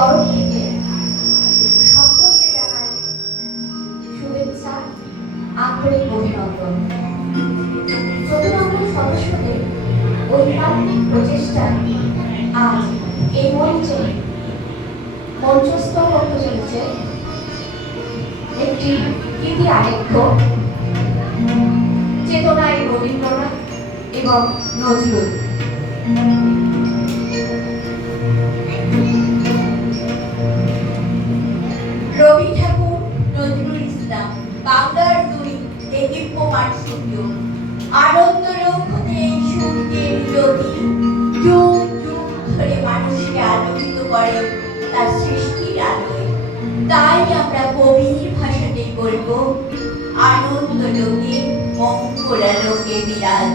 তরফ থেকে সকলকে জানাই শুভেচ্ছা, আন্তরিক অভিনন্দন। চতুরঙ্গ সদস্যদের ঐকান্তিক প্রচেষ্টায় আজ এই মঞ্চে মঞ্চস্থ হতে চলেছে একটি গীতি আলেখ্য, চেতনায় রবীন্দ্রনাথ এবং নজরুল। রবি ঠাকুর, নজরুল ইসলাম, বাংলার দুই দেদীপ্যমান সূর্য, আনন্দ লক্ষ্যতে এই সূর্যের জ্যোতি যুগ যুগ ধরে মানুষকে আলোকিত করে তার সৃষ্টির আলোয়। তাই আমরা কবির ভাষাতেই বলবো, আনন্দ লোকে মঙ্গলা লোকে বিরাজ।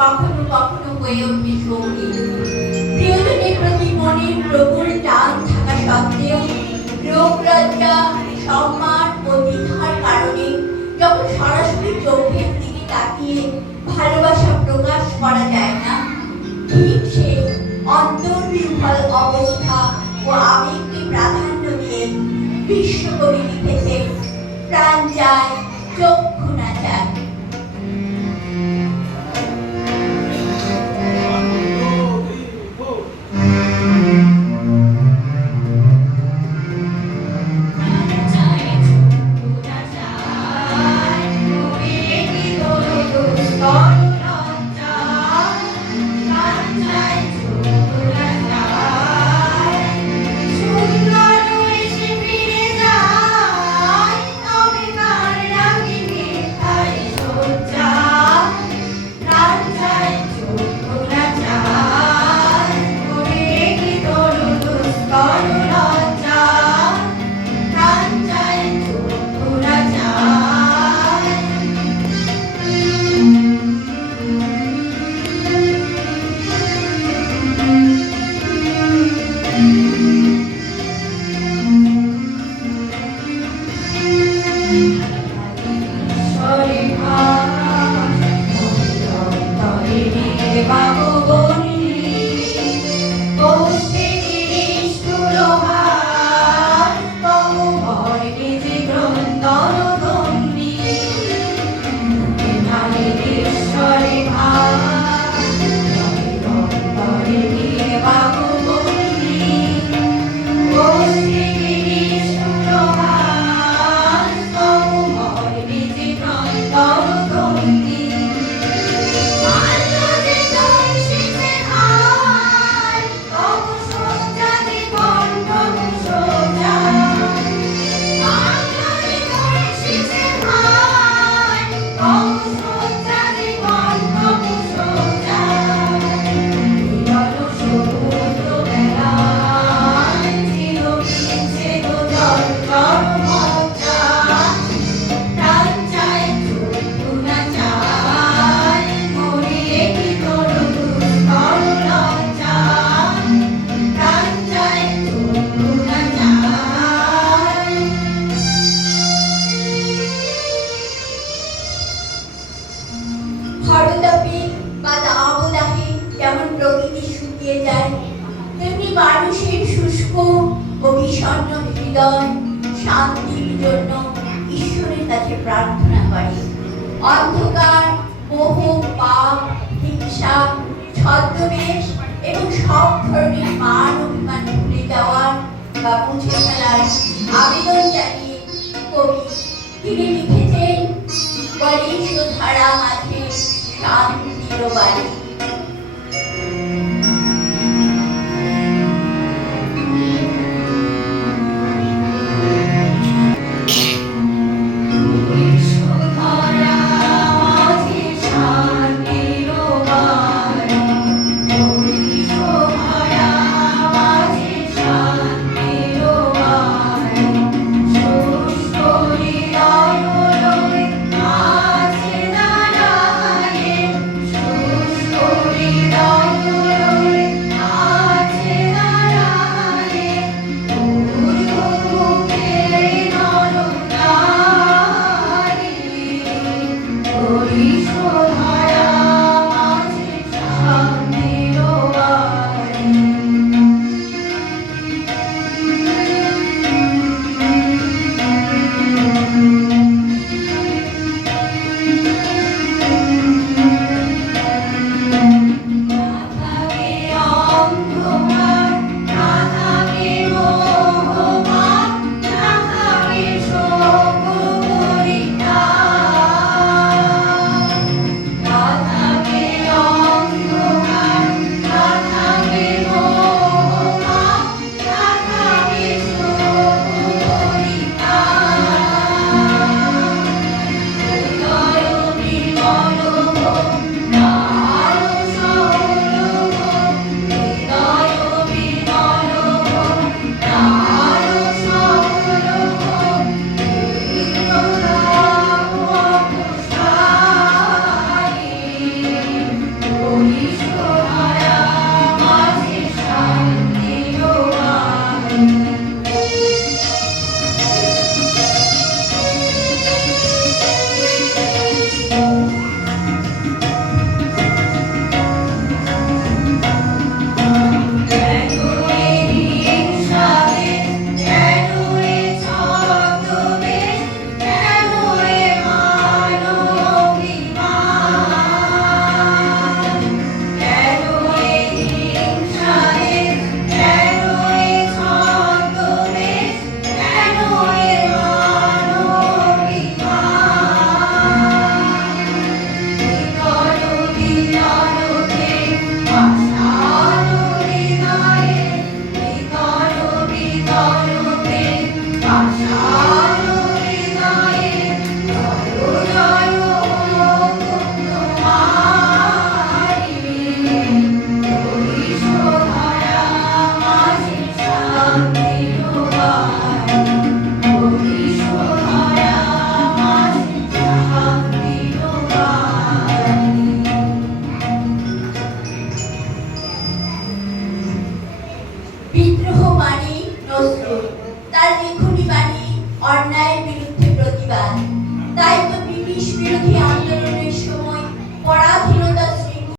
কখনো কখনো হয়ে ওঠে সঙ্গীত। প্রিয়জনের প্রতি মনের প্রবল টান থাকা সত্ত্বেও রোগ লজ্জা, সম্মান ও দ্বিধার কারণে যখন সরাসরি চোখের দিকে তাকিয়ে ভালোবাসা প্রকাশ করা যায় না, ঠিক সেই অন্তর্বিহ্বল অবস্থা ও আবেগকে প্রাধান্য দিয়ে বিশ্বকবি লিখেছেন, প্রাণ যায় চক্ষু না যায়। শুকিয়ে যায়, তেমনি মানুষের শুষ্ক ও বিষণ্ণ হৃদয় শান্তির জন্য ঈশ্বরের কাছে প্রার্থনা করে। অন্ধকার, মোহ, পাপ, হিংসা, ছদ্মবেশ এবং সব ধরনের মান অভিমান ভুলে যাওয়ার বা মুছে ফেলার আবেদন জানিয়ে কবি তিনি লিখেছেন, গণেশ ধারা মাঝে শান্তির বাড়ি।